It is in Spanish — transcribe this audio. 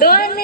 Dones